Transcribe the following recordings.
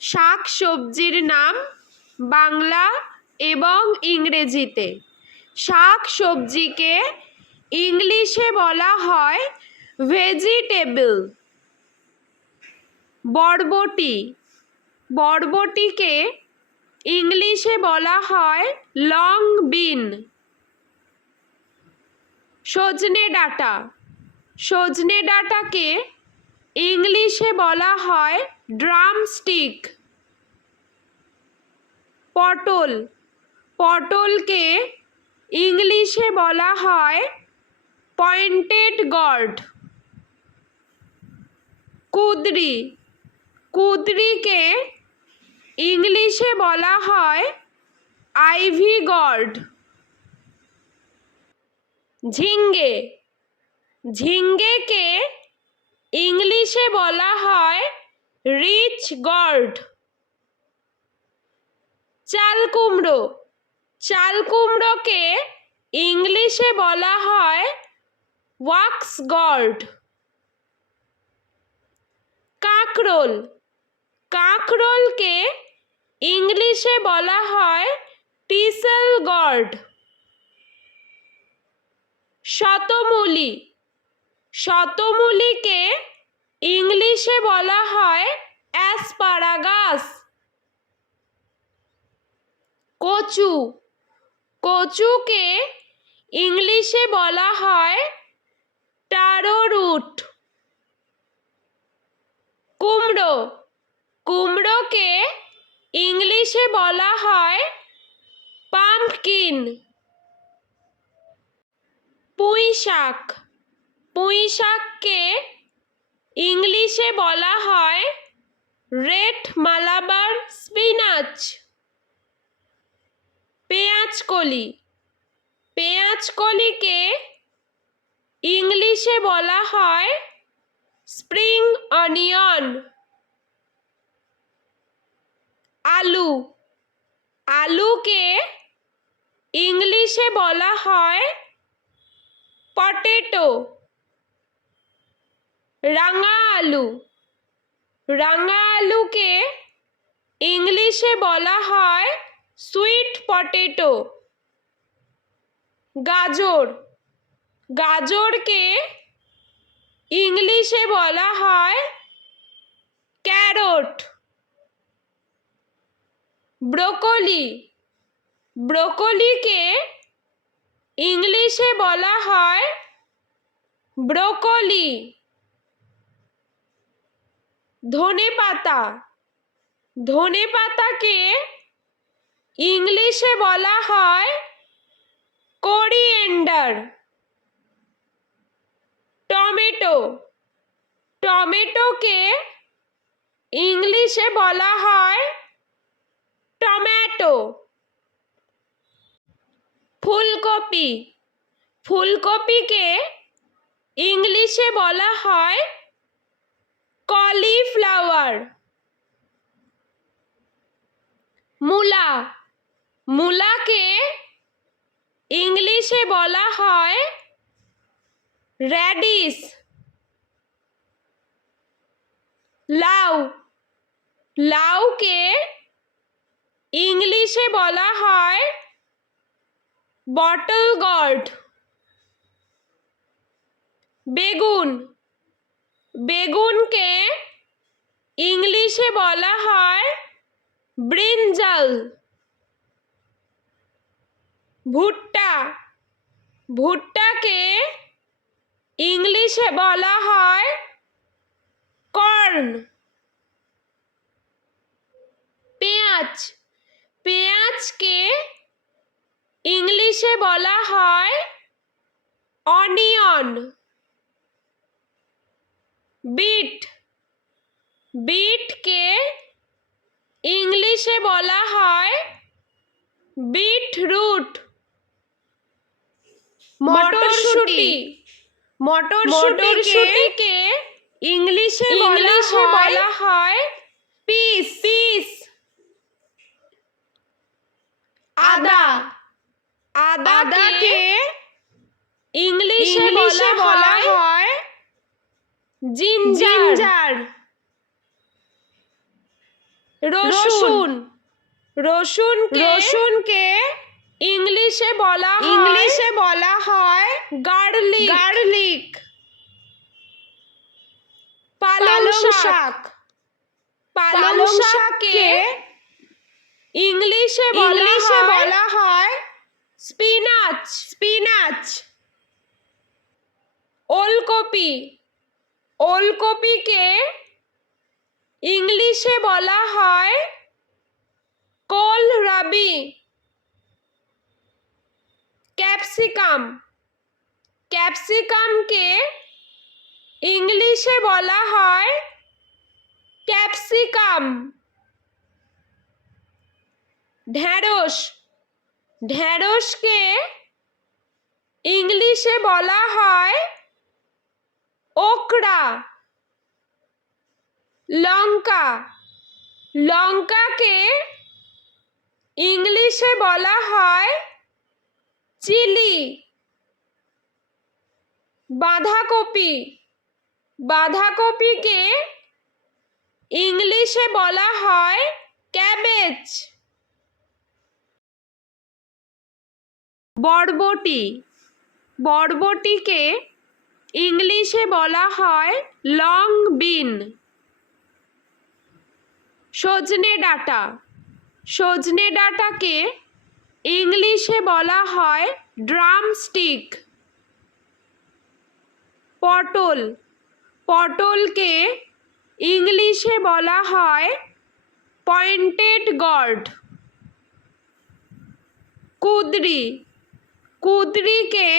শাক সবজির নাম বাংলা এবং ইংরেজিতে। শাক সবজিকে ইংলিশে বলা হয় ভেজিটেবল। বরবটি। বরবটিকে ইংলিশে বলা হয় লং বিন। সজনে ডাটা। সজনে ডাটাকে ইংলিশে বলা হয় ড্রামস্টিক। পটল। পটলকে ইংলিশে বলা হয় পয়েন্টেড গর্ড কুদরি। কুদরিকে ইংলিশে বলা হয় আইভি গর্ড। ঝিঙ্গে। ঝিঙ্গেকে ইংলিশে বলা হয় রিচ গর্ড চাল কুমড়ো। চাল কুমড়োকে ইংলিশে বলা হয় ওয়াক্স গর্ড কাঁকরোল। কাঁকরোলকে ইংলিশে বলা হয় টিসেল গর্ড শতমূলি। শতমূলিকে ইংলিশে বলা হয় অ্যাসপারাগাস। কচু। কচুকে ইংলিশে বলা হয় টারো রুট কুমড়ো। কুমড়োকে ইংলিশে বলা হয় পাম্পকিন। পুঁই শাক পুঁই শাককে ইংলিশে বলা হয় রেড মালাবার স্পিনাচ পেঁয়াজকলি পেঁয়াজকলিকে ইংলিশে বলা হয় স্প্রিং অনিয়ন। আলু, আলুকে ইংলিশে বলা হয় পটেটো। রাঙা আলু। রাঙা আলুকে ইংলিশে বলা হয় সুইট পটেটো গাজর। গাজরকে ইংলিশে বলা হয় ক্যারট। ব্রোকলি। ব্রোকলিকে ইংলিশে বলা হয় ব্রোকলি। ধনে পাতা। ধনে পাতাকে ইংলিশে বলা হয় কোরিয়েন্ডার টমেটো। টমেটোকে ইংলিশে বলা হয় টমেটো। ফুলকপি। ফুলকপিকে ইংলিশে বলা হয় কলিফ্লাওয়ার মূলা। মূলাকে ইংলিশে বলা হয় র্যাডিস লাউ। লাউকে ইংলিশে বলা হয় বটল গর্ড বেগুন। বেগুনকে ইংলিশে বলা হয় ব্রিঞ্জাল। ভুট্টা। ভুট্টাকে ইংলিশে বলা হয় কর্ন। পেঁয়াজ। পেঁয়াজকে ইংলিশে বলা হয় অনিয়ন। বিট। বিটকে ইংলিশে বলা হয় বিটরুট। মটরশুঁটি। মটরশুঁটিকে ইংলিশে ইংলিশে বলা হয় পিস। পিস। আদা। আদাকে ইংলিশে বলা হয় জিঞ্জার। রসুন। রসুনকে রসুনকে ইংলিশে বলা ইংলিশে বলা হয় গার্লিক। গার্লিক। পালং শাক। পালং শাককে ইংলিশে ইংলিশে বলা হয় স্পিনাচ। স্পিনাচ। ওলকপি। ওলকপিকে ইংলিশে বলা হয় কোলরাবি ক্যাপসিকাম। ক্যাপসিকামকে ইংলিশে বলা হয় ক্যাপসিকাম। ঢ্যাঁড়স। ঢ্যাঁড়সকে ইংলিশে বলা হয় ওকরা। লঙ্কা। লঙ্কাকে ইংলিশে বলা হয় চিলি। বাঁধাকপি। বাঁধাকপিকে ইংলিশে বলা হয় ক্যাবেজ। বরবটি। বরবটিকে ইংলিশে বলা হয় লং বিন। সজনে ডাটা। সজনে ডাটাকে ইংলিশে বলা হয় ড্রামস্টিক। পটল। পটলকে ইংলিশে বলা হয় পয়েন্টেড গর্ড কুদরি। কুদরিকে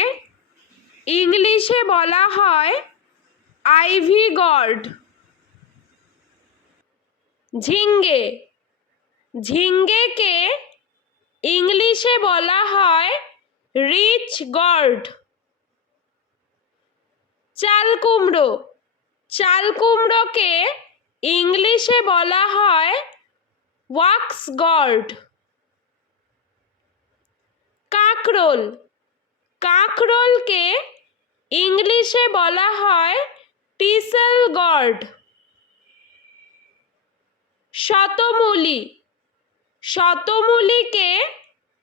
ইংলিশে বলা হয় আইভি গর্ড ঝিঙ্গে। ঝিঙ্গেকে ইংলিশে বলা হয় রিচ গর্ড চাল কুমড়ো চাল কুমড়োকে ইংলিশে বলা হয় ওয়াক্স গর্ড কাঁকরোল। কাঁকরোলকে ইংলিশে বলা হয় টিসেল গর্ড শতমূলি। শতমূলিকে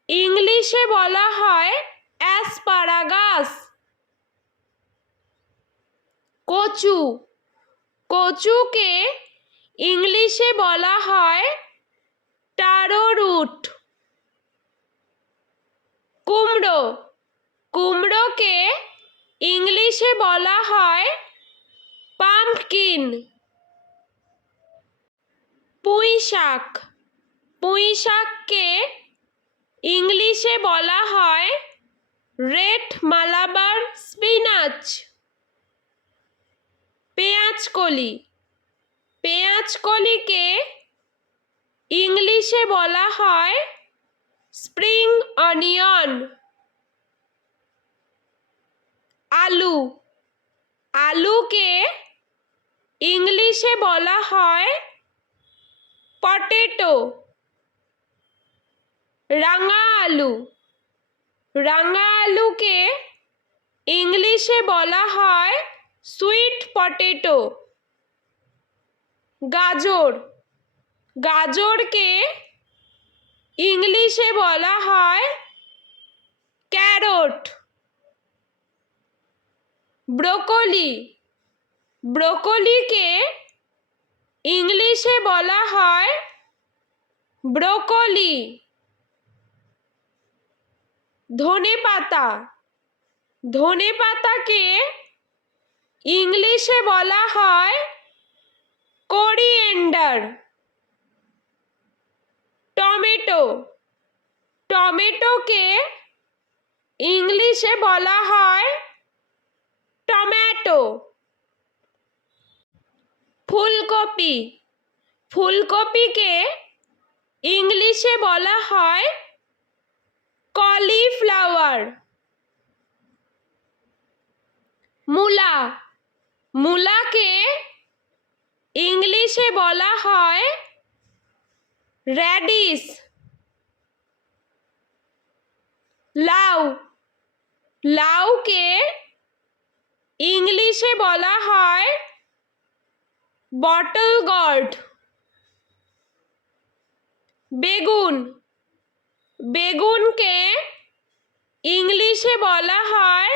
ইংলিশে বলা হয় অ্যাসপারাগাস। কচু। কচুকে ইংলিশে বলা হয় টারো রুট কুমড়ো। কুমড়োকে ইংলিশে বলা হয় পাম্পকিন। পুঁই শাক পুঁই শাককে ইংলিশে বলা হয় রেড মালাবার স্পিনাচ। পেঁয়াজ কলি পেঁয়াজ কলিকে ইংলিশে বলা হয় স্প্রিং অনিয়ন। আলু। আলুকে ইংলিশে বলা হয় পটেটো, রাঙা আলু। রাঙা আলুকে ইংলিশে বলা হয় সুইট পটেটো। গাজর। গাজরকে ইংলিশে বলা হয় ক্যারট। ব্রোকলি। ব্রোকলিকে ইংলিশে বলা হয় ব্রোকলি, ধনে পাতা। ধনে পাতাকে ইংলিশে বলা হয় কোরিয়েন্ডার। টমেটো, টমেটোকে ইংলিশে বলা হয় টমেটো। ফুলকপি। ফুলকপিকে ইংলিশে বলা হয় কলিফ্লাওয়ার। মূলা। মূলাকে ইংলিশে বলা হয় র্যাডিস লাউ। লাউকে ইংলিশে বলা হয় বটল গর্ড বেগুন। বেগুনকে ইংলিশে বলা হয়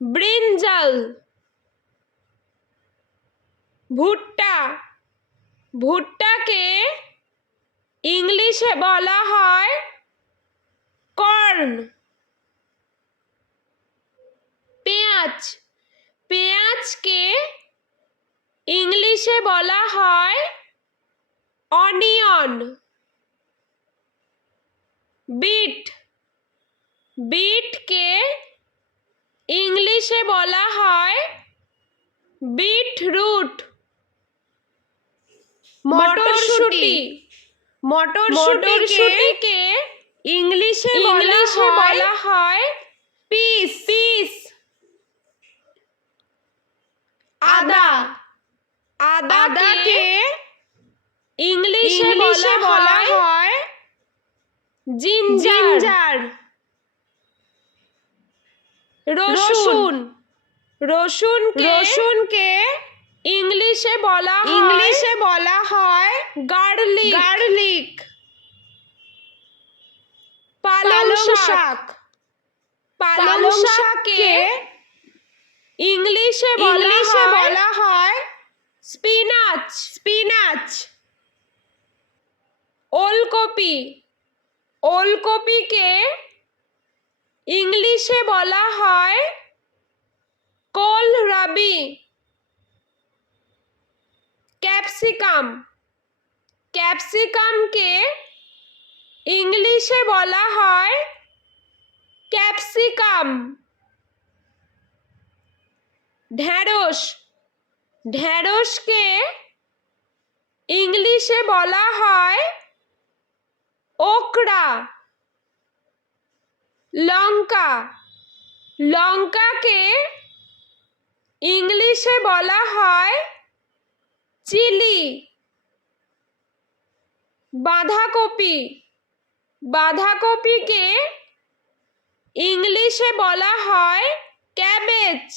ব্রিঞ্জাল। ভুট্টা। ভুট্টাকে ইংলিশে বলা হয় কর্ন। পেঁয়াজ। পেঁয়াজকে ইংলিশে বলা হয় অনিয়ন। বিট। বিটকে ইংলিশে বলা হয় বিট রুট মটরশুঁটি। মটরশুঁটিকে ইংলিশে ইংলিশে বলা হয় পিস পিস আদা আদাকে আদাকে ইংলিশে ইংলিশে বলা বলা হয় হয় জিঞ্জার জিঞ্জার রসুন রসুনকে রসুনকে ইংলিশে বলা ইংলিশে বলা হয় গার্লিক। গার্লিক। পালং শাক। পালং শাককে ইংলিশে ইংলিশে বলা হয় স্পিনাচ। স্পিনাচ। ওলকপি। ওলকপিকে ইংলিশে বলা হয় ক্যাপসিকাম। ক্যাপসিকামকে ইংলিশে বলা হয় ক্যাপসিকাম। ঢ্যাঁড়স। ঢ্যাঁড়সকে ইংলিশে বলা হয় ওকড়া। লঙ্কা। লঙ্কাকে ইংলিশে বলা হয় চিলি। বাঁধাকপি। বাঁধাকপিকে ইংলিশে বলা হয় ক্যাবেজ।